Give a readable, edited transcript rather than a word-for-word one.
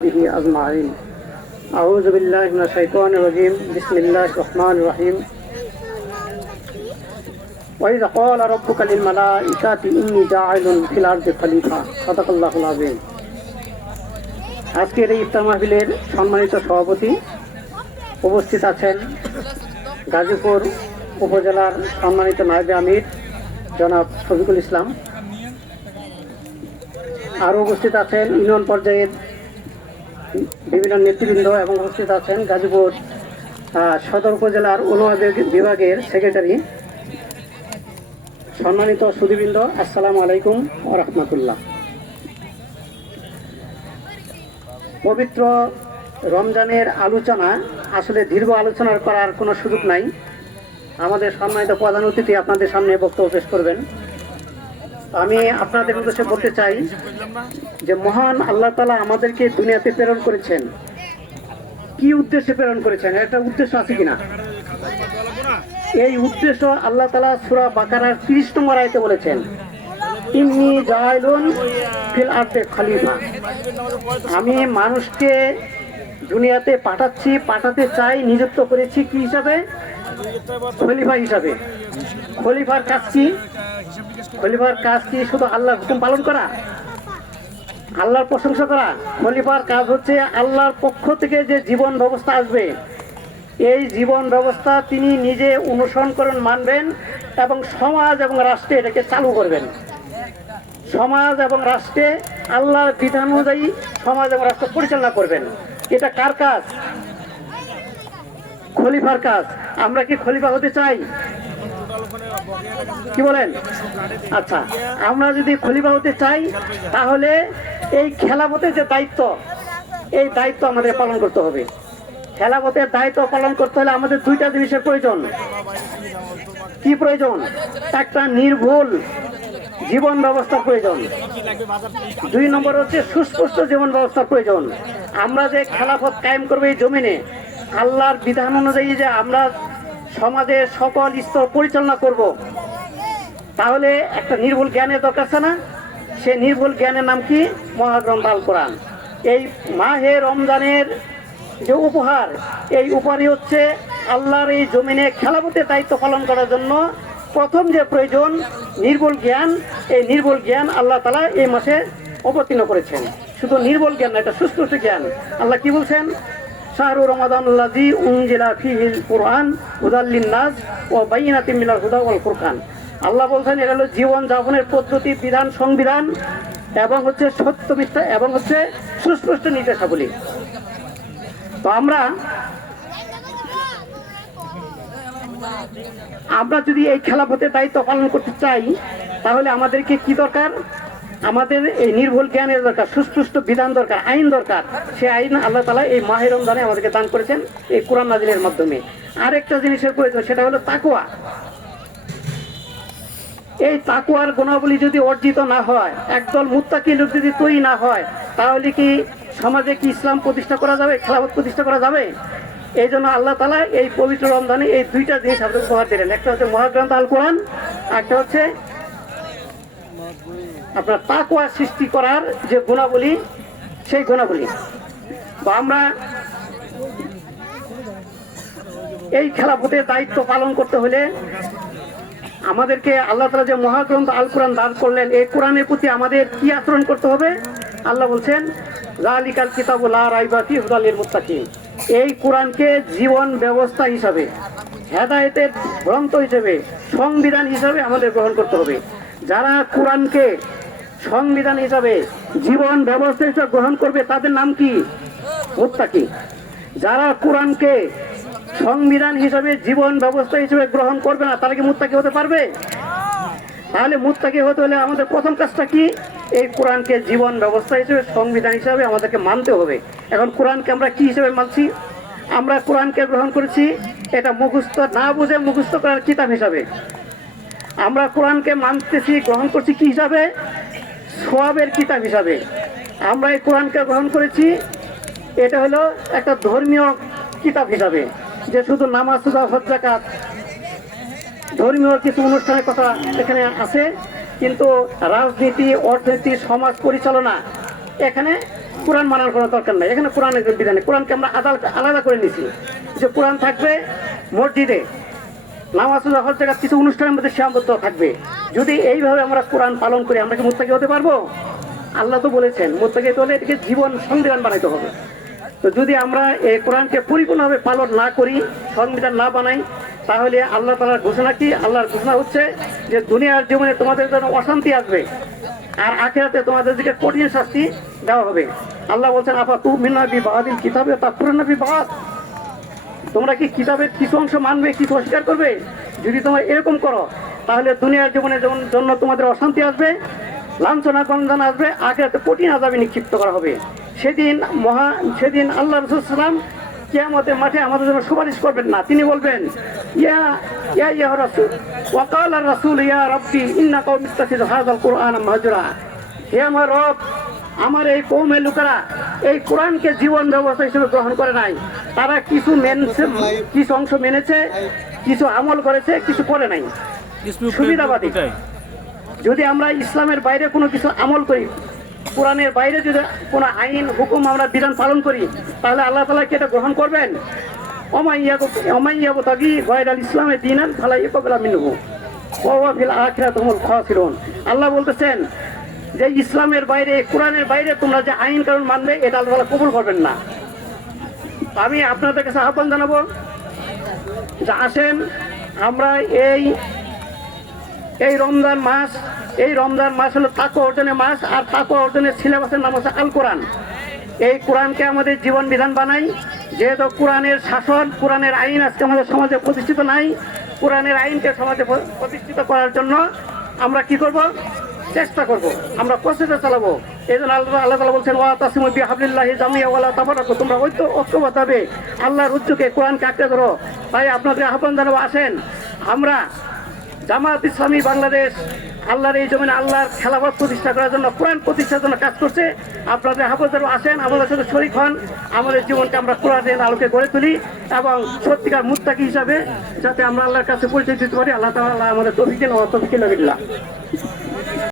به أجمعين. أعوذ بالله من الشيطان الرجيم. بسم الله الرحمن الرحيم. وإذا قال ربك للملائكة إني جاعل في الأرض خليفة. صدق الله العظيم. আজকের এই ইফতার মাহফিলের সম্মানিত সভাপতি উপস্থিত আছেন গাজীপুর উপজেলার সম্মানিত নায়েবে আমির জনাব শফিকুল ইসলাম। আরও উপস্থিত আছেন ইউনিয়ন পর্যায়ের বিভিন্ন নেতৃবৃন্দ এবং উপস্থিত আছেন গাজীপুর সদর উপজেলার উলমা বিভাগের সেক্রেটারি। সম্মানিত সুধীবৃন্দ, আসসালামু আলাইকুম ওয়া রাহমাতুল্লাহ। পবিত্র রমজানের আলোচনা আসলে দীর্ঘ আলোচনা করার কোনো সুযোগ নাই। আমাদের সম্মানিত প্রধান অতিথি আপনাদের সামনে বক্তব্য পেশ করবেন। আমি আপনাদের উদ্দেশ্যে বলতে চাই যে মহান আল্লাহ তাআলা আমাদেরকে দুনিয়াতে প্রেরণ করেছেন। কি উদ্দেশ্যে প্রেরণ করেছেন? একটা উদ্দেশ্য আছে কিনা? এই উদ্দেশ্য আল্লাহ তাআলা সূরা বাকারার 30 নম্বর আয়াতে বলেছেন, ইন্নী জাইলুন ফিল আরদি খলিফা। আমি মানুষকে দুনিয়াতে পাঠাতে চাই, নিযুক্ত করেছি কি হিসাবে? খলিফা হিসাবে। খলিফার কাজ কি? খলিফার কাজ কি শুধু আল্লাহর হুকুম পালন করা, আল্লাহর প্রশংসা করা? খলিফার কাজ হচ্ছে আল্লাহর পক্ষ থেকে যে জীবন ব্যবস্থা আসবে, এই জীবন ব্যবস্থা তিনি নিজে অনুসরণ করেন, মানবেন এবং সমাজ এবং রাষ্ট্রে এটাকে চালু করবেন। সমাজ এবং রাষ্ট্রে আল্লাহর বিধান অনুযায়ী সমাজ এবং রাষ্ট্র পরিচালনা করবেন। এটা কার কাজ? খলিফার কাজ। আমরা কি খলিফা হতে চাই? কি বলেন? আচ্ছা, আমরা যদি খলিফা হতে চাই তাহলে এই খেলাফতের যে দায়িত্ব, এই দায়িত্ব আমাদের পালন করতে হবে। খেলাফতের দায়িত্ব পালন করতে হলে আমাদের দুইটা জিনিসের প্রয়োজন। কি প্রয়োজন? একটা নির্ভুল জীবন ব্যবস্থার প্রয়োজন, 2 নম্বর হচ্ছে সুস্পষ্ট জীবন ব্যবস্থার প্রয়োজন। আমরা যে খেলাফত কায়েম করবো এই জমিনে, আল্লাহর বিধান অনুযায়ী যে আমরা সমাজের সকল স্তর পরিচালনা করব, তাহলে একটা নির্ভুল জ্ঞানের দরকার আছে না? সে নির্ভুল জ্ঞানের নাম কি? মহাগ্রন্থ আল কোরআন। এই মাহে রমজানের যে উপহার, এই উপহারই হচ্ছে আল্লাহর এই জমিনে খেলাফতের দায়িত্ব পালন করার জন্য প্রথম যে প্রয়োজন নির্ভুল জ্ঞান। এই নির্ভুল জ্ঞান আল্লাহ তাআলা এই মাসে অবতীর্ণ করেছেন। শুধু নির্ভুল জ্ঞান না, এটা সুস্পষ্ট জ্ঞান। আল্লাহ কি বলছেন? শাহরু রমাদানুল্লাযী উনজিলা ফীহিল কুরআন হুদাল লিন-নাস ওয়া বাইয়িনাতিন মিনাল হুদা ওয়াল ফুরকান। আল্লাহ বলছেন এটা হলো জীবন যাপনের পদ্ধতি, বিধান, সংবিধান এবং হচ্ছে সত্য মিথ্যা এবং হচ্ছে সুস্পষ্ট নির্দেশাবলী। তো আমরা যদি এই খেলাফতের দায়িত্ব পালন করতে চাই তাহলে আমাদেরকে কি দরকার? আমাদের এই নির্ভুল জ্ঞানের দরকার, সুস্পষ্ট বিধান দরকার, আইন দরকার। সেই আইন আল্লাহ তাআলা এই মাহে রমজানে আমাদেরকে দান করেছেন এই কোরআন নাযিলের মাধ্যমে। আরেকটা জিনিসের প্রয়োজন, সেটা হলো তাকওয়া। এই তাকওয়ার গুণাবলী যদি অর্জিত না হয়, একদল মুত্তাকি লোক যদি তৈরি না হয়, তাহলে কি সমাজে কি ইসলাম প্রতিষ্ঠা করা যাবে? খেলাফত প্রতিষ্ঠা করা যাবে? এই জন্য আল্লাহ তাআলা এই পবিত্র রমজানে এই দুইটা জিনিস আমাদের উপহার দিলেন। একটা হচ্ছে মহাগ্রন্থ আল কোরআন, একটা হচ্ছে আপনার তাকওয়া সৃষ্টি করার যে গুণাবলী, সেই গুণাবলী। তো আমরা এই খেলাফতের দায়িত্ব পালন করতে হলে আমাদেরকে আল্লাহ তাআলা যে মহাগ্রন্থ আল কোরআন দান করলেন, এই কোরআনের প্রতি আমাদের কি আচরণ করতে হবে? আল্লাহ বলছেন, যালিকাল কিতাবু লা রাইবা ফীহি হুদাল লিল মুত্তাকিন। এই কোরআনকে জীবন ব্যবস্থা হিসাবে, হেদায়েতের গ্রন্থ হিসেবে, সংবিধান হিসাবে আমাদের গ্রহণ করতে হবে। যারা কোরআনকে সংবিধান হিসাবে, জীবন ব্যবস্থা হিসাবে গ্রহণ করবে তাদের নাম কি? মুত্তাকি। যারা কোরআনকে সংবিধান হিসাবে, জীবন ব্যবস্থা হিসেবে গ্রহণ করবে না, তারা কি মুত্তাকি হতে পারবে? তাহলে মুত্তাকি হতে হলে আমাদের প্রথম কাজটা কি? এই কোরআনকে জীবন ব্যবস্থা হিসেবে, সংবিধান হিসাবে আমাদেরকে মানতে হবে। এখন কোরআনকে আমরা কি হিসেবে মানছি? আমরা কোরআনকে গ্রহণ করেছি এটা মুখস্থ না বুঝে মুখস্থ করার কিতাব হিসাবে। আমরা কোরআনকে মানতেছি, গ্রহণ করছি কি হিসাবে? সওয়াবের কিতাব হিসাবে। আমরা এই কোরআনকে গ্রহণ করেছি এটা হলো একটা ধর্মীয় কিতাব হিসাবে, যে শুধু নামাজ, রোজা, হজ, যাকাত, ধর্মীয় কিছু অনুষ্ঠানের কথা এখানে আছে, কিন্তু রাজনীতি, অর্থনীতি, সমাজ পরিচালনা এখানে কোরআন মানার কোনো দরকার নাই। এখানে কোরআনের বিধান নেই। কোরআনকে আমরা আলাদা করে নিছি, যে কোরআন থাকবে মসজিদে, নামাজ হজ জায়গা কিছু অনুষ্ঠানের মধ্যে সীমাবদ্ধ থাকবে। যদি এইভাবে আমরা কোরআন পালন করি, আমরা কি মুত্তাকি হতে পারবো? আল্লাহ তো বলেছেন মুত্তাকি হলে এটাকে জীবন সংবিধান বানাইতে হবে। তো যদি আমরা এই কোরআনকে পরিপূর্ণভাবে পালন না করি, সংবিধান না বানাই, তাহলে আল্লাহ তাআলার ঘোষণা কি? আল্লাহর ঘোষণা হচ্ছে যে দুনিয়ার জীবনে তোমাদের জন্য অশান্তি আসবে, আর আখিরাতে তোমাদেরকে কঠিন শাস্তি দেওয়া হবে। আল্লাহ বলছেন আফা তুমিনুনা বিবাদিল কিতাবে তাকফুরুনা বিবাদ, তোমরা কি কিতাবের কিছু অংশ মানবে, কিছু অস্বীকার করবে? যদি তোমরা এরকম করো, তাহলে দুনিয়ার জীবনের জন্য তোমাদের অশান্তি আসবে, লাঞ্ছনা গঞ্জনা আসবে, আখিরাতে কঠিন আযাবে নিক্ষিপ্ত করা হবে। সেদিন আল্লাহ রাসূল সাল্লাল্লাহু আলাইহি ওয়াসাল্লাম কিয়ামতের মাঠে আমাদের জন্য সুপারিশ করবেন না। তিনি বলবেন ইয়া রাসূল ওয়া ক্বালা রাসূল ইয়া রাব্বি ইন্না কওমি ইত্তাখিযু হাযাল কুরআনা মাহজুরা, হে আমার রব, আমার এই কওমের লোকেরা এই কোরআনকে জীবন ব্যবস্থা হিসেবে গ্রহণ করে নাই। তারা কিছু অংশ মেনেছে, কিছু আমল করেছে, কিছু করে নাই, সুবিধাবাদী। যদি আমরা ইসলামের বাইরে কোনো কিছু আমল করি, কোরআনের বাইরে যদি কোনো আইন হুকুম আমরা বিধান পালন করি, তাহলে আল্লাহ তাআলা কি এটা গ্রহণ করবেন? ওমাইয়াবতাগি গায়রাল ইসলামে দীনান ফালা ইয়াকবালু মিনহু ওয়া হুয়া ফিল আখিরাতি হুমুল খাসিরুন। আল্লাহ বলতেছেন যে ইসলামের বাইরে, কোরআনের বাইরে তোমরা যে আইন কানুন মানবে, এটা আল্লাহ তাআলা কবুল করবেন না। আমি আপনাদের কাছে আহ্বান জানাবো যে আসেন আমরা এই রমজান মাস হলো তাকওয়া অর্জনের মাস, আর তাকওয়া অর্জনের সিলেবাসের নাম হচ্ছে আল কোরআন। এই কোরআনকে আমাদের জীবন বিধান বানাই। যেহেতু কোরআনের শাসন, কোরআনের আইন আজকে আমাদের সমাজে প্রতিষ্ঠিত নাই, কোরআনের আইনকে সমাজে প্রতিষ্ঠিত করার জন্য আমরা কি করব? চেষ্টা করব, আমরা প্রচেষ্টা চালাবো। এই জন্য আল্লাহ তাআলা বলছেন ওয়াতাসিমু বিহাবলিল্লাহি জামিআ ওয়া লা তাফাররাকু, তোমরা ঐক্যবদ্ধভাবে আল্লাহর রজ্জুকে, কোরআনকে আঁকড়ে ধরো। তাই আপনাদের আহ্বান জানাবো, আসেন আমরা জামাত ইসলামী বাংলাদেশ আল্লাহর এই জমিনে আল্লাহর খেলাফত প্রতিষ্ঠা করার জন্য, কোরআন প্রতিষ্ঠার জন্য কাজ করছে। আপনাদের আহ্বান জানাবো, আসেন আমাদের সাথে শরীক হন, আমাদের জীবনকে আমরা কোরআনের আলোকে গড়ে তুলি এবং সত্যিকার মুত্তাকি হিসাবে যাতে আমরা আল্লাহর কাছে পরিচয় দিতে পারি। আল্লাহ তাআলা আমাদের তৌফিক দেন ওয়া তাওফিক বিল্লাহ।